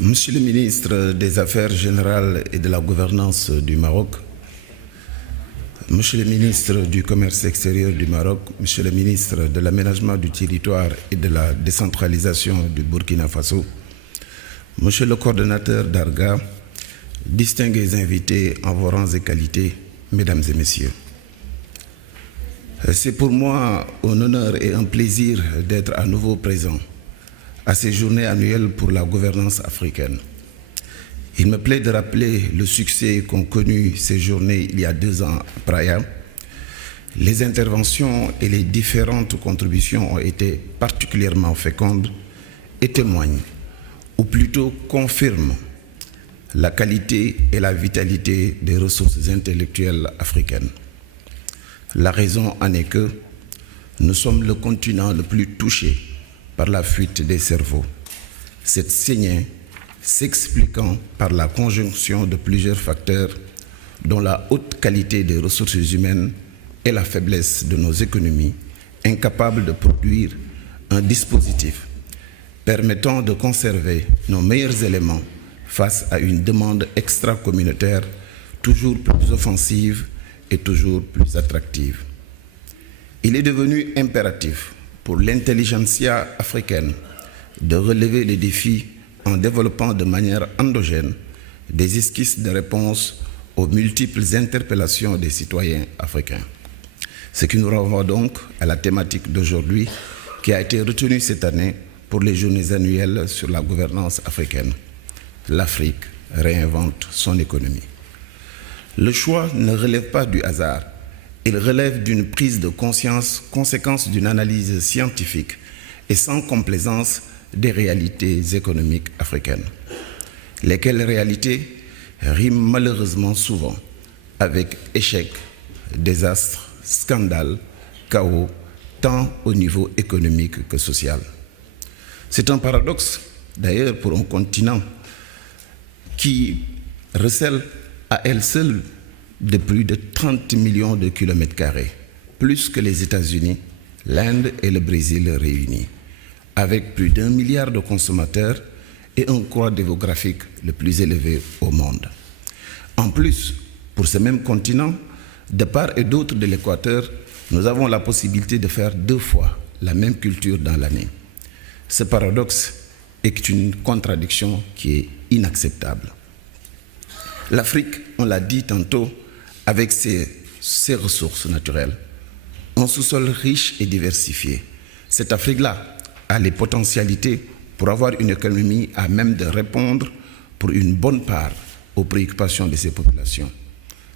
Monsieur le ministre des Affaires générales et de la gouvernance du Maroc, Monsieur le ministre du Commerce extérieur du Maroc, Monsieur le ministre de l'Aménagement du territoire et de la décentralisation du Burkina Faso, Monsieur le coordonnateur d'Arga, distingués invités en vos rangs et qualités, Mesdames et Messieurs. C'est pour moi un honneur et un plaisir d'être à nouveau présent à ces journées annuelles pour la gouvernance africaine. Il me plaît de rappeler le succès qu'ont connu ces journées il y a 2 ans à Praia. Les interventions et les différentes contributions ont été particulièrement fécondes et témoignent, ou plutôt confirment, la qualité et la vitalité des ressources intellectuelles africaines. La raison en est que nous sommes le continent le plus touché par la fuite des cerveaux. Cette saignée s'expliquant par la conjonction de plusieurs facteurs dont la haute qualité des ressources humaines et la faiblesse de nos économies, incapables de produire un dispositif permettant de conserver nos meilleurs éléments face à une demande extra-communautaire toujours plus offensive et toujours plus attractive. Il est devenu impératif pour l'intelligentsia africaine de relever les défis en développant de manière endogène des esquisses de réponse aux multiples interpellations des citoyens africains. Ce qui nous renvoie donc à la thématique d'aujourd'hui qui a été retenue cette année pour les journées annuelles sur la gouvernance africaine. L'Afrique réinvente son économie. Le choix ne relève pas du hasard. Il relève d'une prise de conscience, conséquence d'une analyse scientifique et sans complaisance des réalités économiques africaines, lesquelles réalités riment malheureusement souvent avec échec, désastre, scandale, chaos, tant au niveau économique que social. C'est un paradoxe, d'ailleurs, pour un continent qui recèle à elle seule de plus de 30 millions de kilomètres carrés, plus que les États-Unis, l'Inde et le Brésil réunis, avec plus d'1 milliard de consommateurs et un poids démographique le plus élevé au monde. En plus, pour ce même continent, de part et d'autre de l'équateur, nous avons la possibilité de faire 2 fois la même culture dans l'année. Ce paradoxe est une contradiction qui est inacceptable. L'Afrique, on l'a dit tantôt, avec ses ressources naturelles, un sous-sol riche et diversifié. Cette Afrique-là a les potentialités pour avoir une économie à même de répondre pour une bonne part aux préoccupations de ses populations.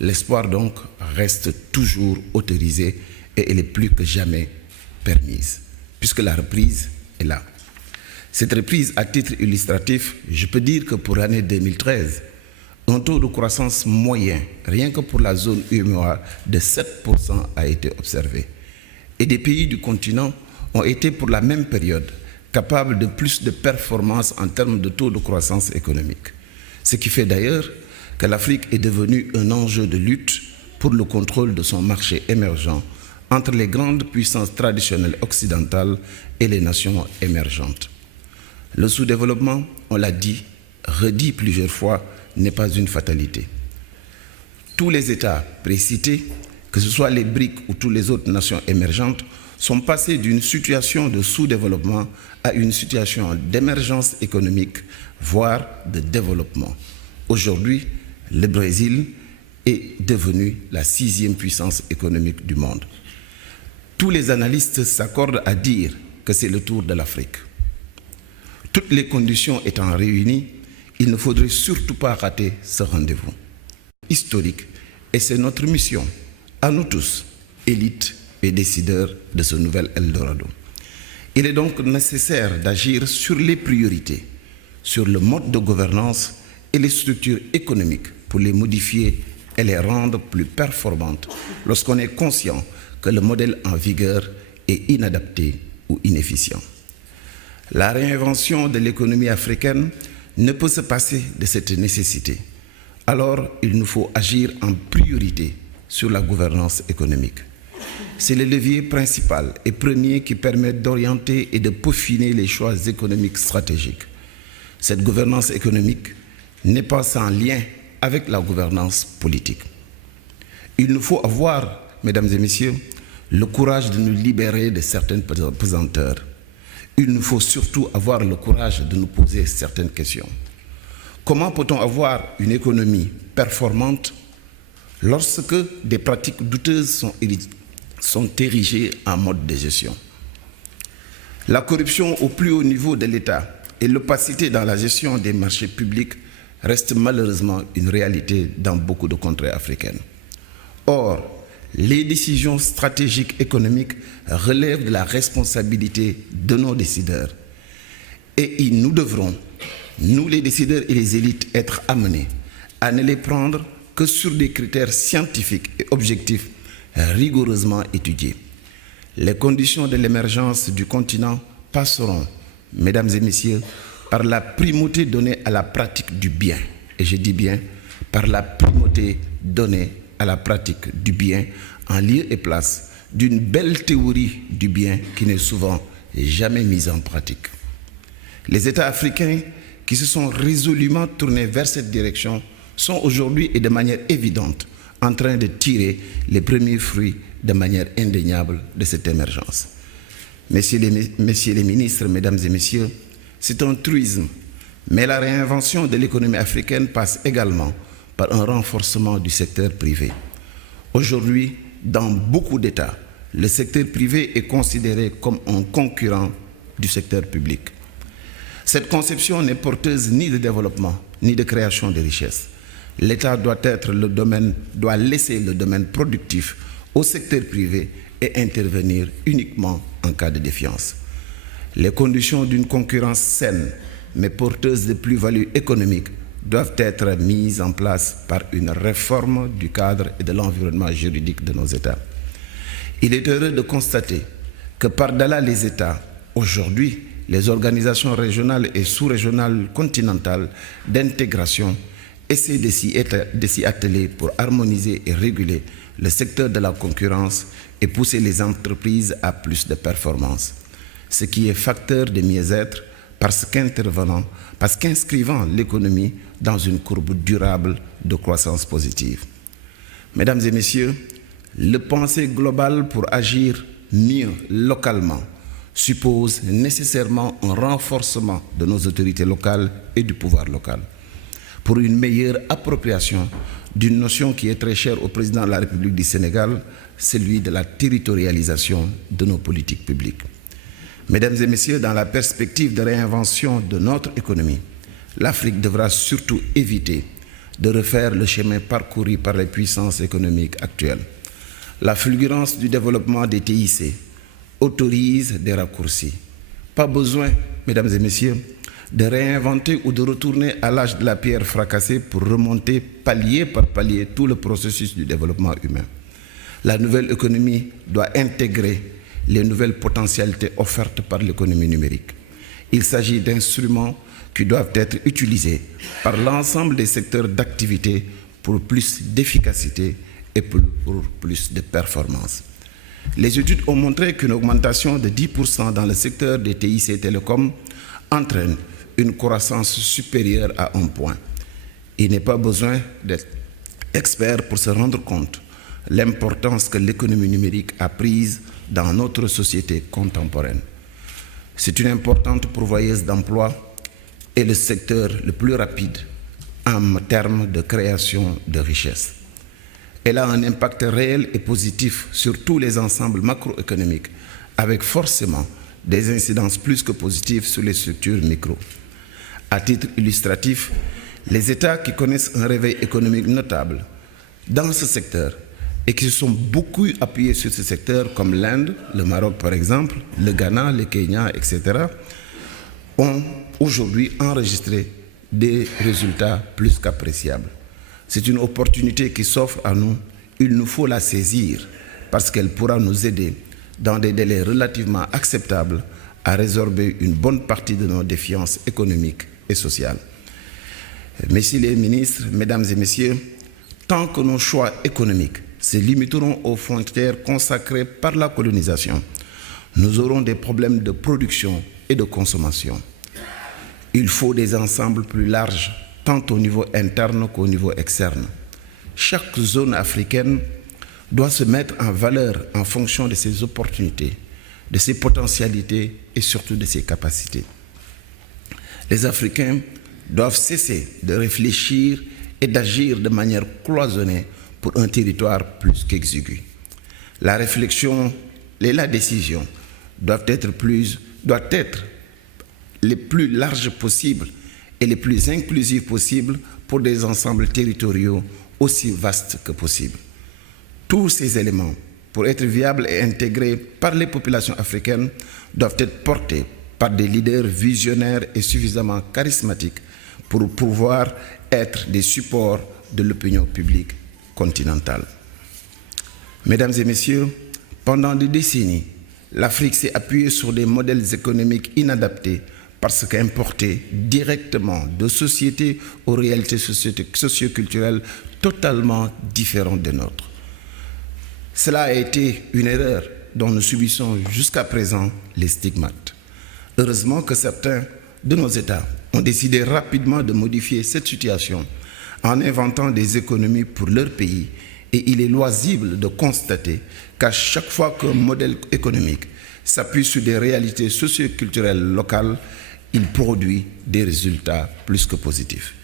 L'espoir donc reste toujours autorisé et elle est plus que jamais permise, puisque la reprise est là. Cette reprise, à titre illustratif, je peux dire que pour l'année 2013, un taux de croissance moyen, rien que pour la zone UEMOA, de 7% a été observé. Et des pays du continent ont été pour la même période capables de plus de performances en termes de taux de croissance économique. Ce qui fait d'ailleurs que l'Afrique est devenue un enjeu de lutte pour le contrôle de son marché émergent entre les grandes puissances traditionnelles occidentales et les nations émergentes. Le sous-développement, on l'a dit, redit plusieurs fois, n'est pas une fatalité. Tous les États précités, que ce soit les BRIC ou toutes les autres nations émergentes, sont passés d'une situation de sous-développement à une situation d'émergence économique, voire de développement. Aujourd'hui, le Brésil est devenu la 6e puissance économique du monde. Tous les analystes s'accordent à dire que c'est le tour de l'Afrique. Toutes les conditions étant réunies, il ne faudrait surtout pas rater ce rendez-vous historique et c'est notre mission, à nous tous, élites et décideurs de ce nouvel Eldorado. Il est donc nécessaire d'agir sur les priorités, sur le mode de gouvernance et les structures économiques pour les modifier et les rendre plus performantes lorsqu'on est conscient que le modèle en vigueur est inadapté ou inefficient. La réinvention de l'économie africaine ne peut se passer de cette nécessité. Alors, il nous faut agir en priorité sur la gouvernance économique. C'est le levier principal et premier qui permet d'orienter et de peaufiner les choix économiques stratégiques. Cette gouvernance économique n'est pas sans lien avec la gouvernance politique. Il nous faut avoir, mesdames et messieurs, le courage de nous libérer de certaines pesanteurs. Il nous faut surtout avoir le courage de nous poser certaines questions. Comment peut-on avoir une économie performante lorsque des pratiques douteuses sont érigées en mode de gestion? La corruption au plus haut niveau de l'État et l'opacité dans la gestion des marchés publics restent malheureusement une réalité dans beaucoup de contrées africaines. Or, les décisions stratégiques économiques relèvent de la responsabilité de nos décideurs. Et nous devrons, nous les décideurs et les élites, être amenés à ne les prendre que sur des critères scientifiques et objectifs rigoureusement étudiés. Les conditions de l'émergence du continent passeront, mesdames et messieurs, par la primauté donnée à la pratique du bien. Et je dis bien, par la primauté donnée à la pratique du bien en lieu et place d'une belle théorie du bien qui n'est souvent jamais mise en pratique. Les États africains qui se sont résolument tournés vers cette direction sont aujourd'hui et de manière évidente en train de tirer les premiers fruits de manière indéniable de cette émergence. Messieurs les ministres, mesdames et messieurs, c'est un truisme, mais la réinvention de l'économie africaine passe également par un renforcement du secteur privé. Aujourd'hui, dans beaucoup d'États, le secteur privé est considéré comme un concurrent du secteur public. Cette conception n'est porteuse ni de développement, ni de création de richesses. L'État doit laisser le domaine productif au secteur privé et intervenir uniquement en cas de défiance. Les conditions d'une concurrence saine, mais porteuse de plus-value économique, doivent être mises en place par une réforme du cadre et de l'environnement juridique de nos États. Il est heureux de constater que par-delà les États, aujourd'hui, les organisations régionales et sous-régionales continentales d'intégration essaient de s'y atteler pour harmoniser et réguler le secteur de la concurrence et pousser les entreprises à plus de performance, ce qui est facteur de mieux-être parce qu'inscrivant l'économie dans une courbe durable de croissance positive. Mesdames et messieurs, le pensée global pour agir mieux localement suppose nécessairement un renforcement de nos autorités locales et du pouvoir local pour une meilleure appropriation d'une notion qui est très chère au président de la République du Sénégal, celui de la territorialisation de nos politiques publiques. Mesdames et messieurs, dans la perspective de réinvention de notre économie, l'Afrique devra surtout éviter de refaire le chemin parcouru par les puissances économiques actuelles. La fulgurance du développement des TIC autorise des raccourcis. Pas besoin, mesdames et messieurs, de réinventer ou de retourner à l'âge de la pierre fracassée pour remonter palier par palier tout le processus du développement humain. La nouvelle économie doit intégrer les nouvelles potentialités offertes par l'économie numérique. Il s'agit d'instruments qui doivent être utilisés par l'ensemble des secteurs d'activité pour plus d'efficacité et pour plus de performance. Les études ont montré qu'une augmentation de 10% dans le secteur des TIC Télécom entraîne une croissance supérieure à 1 point. Il n'est pas besoin d'être expert pour se rendre compte de l'importance que l'économie numérique a prise dans notre société contemporaine. C'est une importante pourvoyeuse d'emplois et le secteur le plus rapide en termes de création de richesses. Elle a un impact réel et positif sur tous les ensembles macroéconomiques, avec forcément des incidences plus que positives sur les structures micro. À titre illustratif, les États qui connaissent un réveil économique notable dans ce secteur et qui se sont beaucoup appuyés sur ce secteur, comme l'Inde, le Maroc par exemple, le Ghana, le Kenya, etc., ont aujourd'hui enregistré des résultats plus qu'appréciables. C'est une opportunité qui s'offre à nous. Il nous faut la saisir parce qu'elle pourra nous aider dans des délais relativement acceptables à résorber une bonne partie de nos défiances économiques et sociales. Messieurs les ministres, mesdames et messieurs, tant que nos choix économiques se limiteront aux frontières consacrées par la colonisation, nous aurons des problèmes de production et de consommation. Il faut des ensembles plus larges, tant au niveau interne qu'au niveau externe. Chaque zone africaine doit se mettre en valeur en fonction de ses opportunités, de ses potentialités et surtout de ses capacités. Les Africains doivent cesser de réfléchir et d'agir de manière cloisonnée pour un territoire plus qu'exigu. La réflexion et la décision doivent être les plus larges possibles et les plus inclusives possibles pour des ensembles territoriaux aussi vastes que possible. Tous ces éléments, pour être viables et intégrés par les populations africaines, doivent être portés par des leaders visionnaires et suffisamment charismatiques pour pouvoir être des supports de l'opinion publique continentale. Mesdames et messieurs, pendant des décennies, l'Afrique s'est appuyée sur des modèles économiques inadaptés parce qu'importés directement de sociétés aux réalités socio-culturelles totalement différentes des nôtres. Cela a été une erreur dont nous subissons jusqu'à présent les stigmates. Heureusement que certains de nos États ont décidé rapidement de modifier cette situation en inventant des économies pour leur pays, et il est loisible de constater qu'à chaque fois qu'un modèle économique s'appuie sur des réalités socio-culturelles locales, il produit des résultats plus que positifs.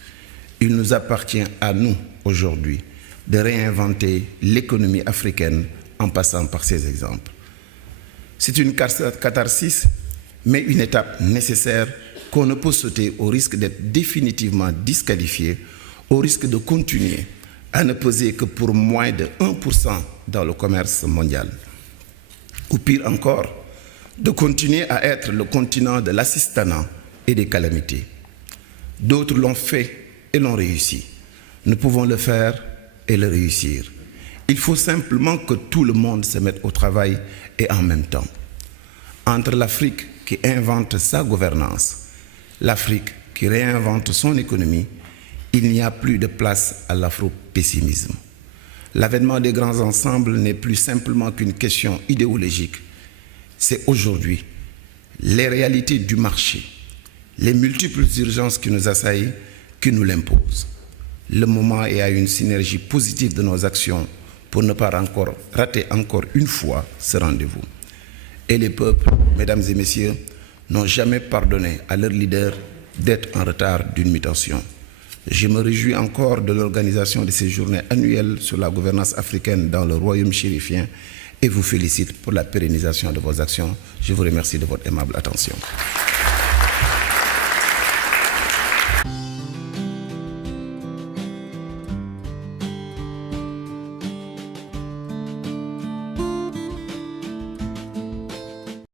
Il nous appartient à nous aujourd'hui de réinventer l'économie africaine en passant par ces exemples. C'est une catharsis, mais une étape nécessaire qu'on ne peut sauter au risque d'être définitivement disqualifié, au risque de continuer à ne peser que pour moins de 1% dans le commerce mondial. Ou pire encore, de continuer à être le continent de l'assistanat et des calamités. D'autres l'ont fait et l'ont réussi. Nous pouvons le faire et le réussir. Il faut simplement que tout le monde se mette au travail et en même temps. Entre l'Afrique qui invente sa gouvernance, l'Afrique qui réinvente son économie, il n'y a plus de place à l'afro-pessimisme. L'avènement des grands ensembles n'est plus simplement qu'une question idéologique. C'est aujourd'hui les réalités du marché, les multiples urgences qui nous assaillent, qui nous l'imposent. Le moment est à une synergie positive de nos actions pour ne pas rater encore une fois ce rendez-vous. Et les peuples, mesdames et messieurs, n'ont jamais pardonné à leurs leaders d'être en retard d'une mutation. Je me réjouis encore de l'organisation de ces journées annuelles sur la gouvernance africaine dans le royaume chérifien et vous félicite pour la pérennisation de vos actions. Je vous remercie de votre aimable attention.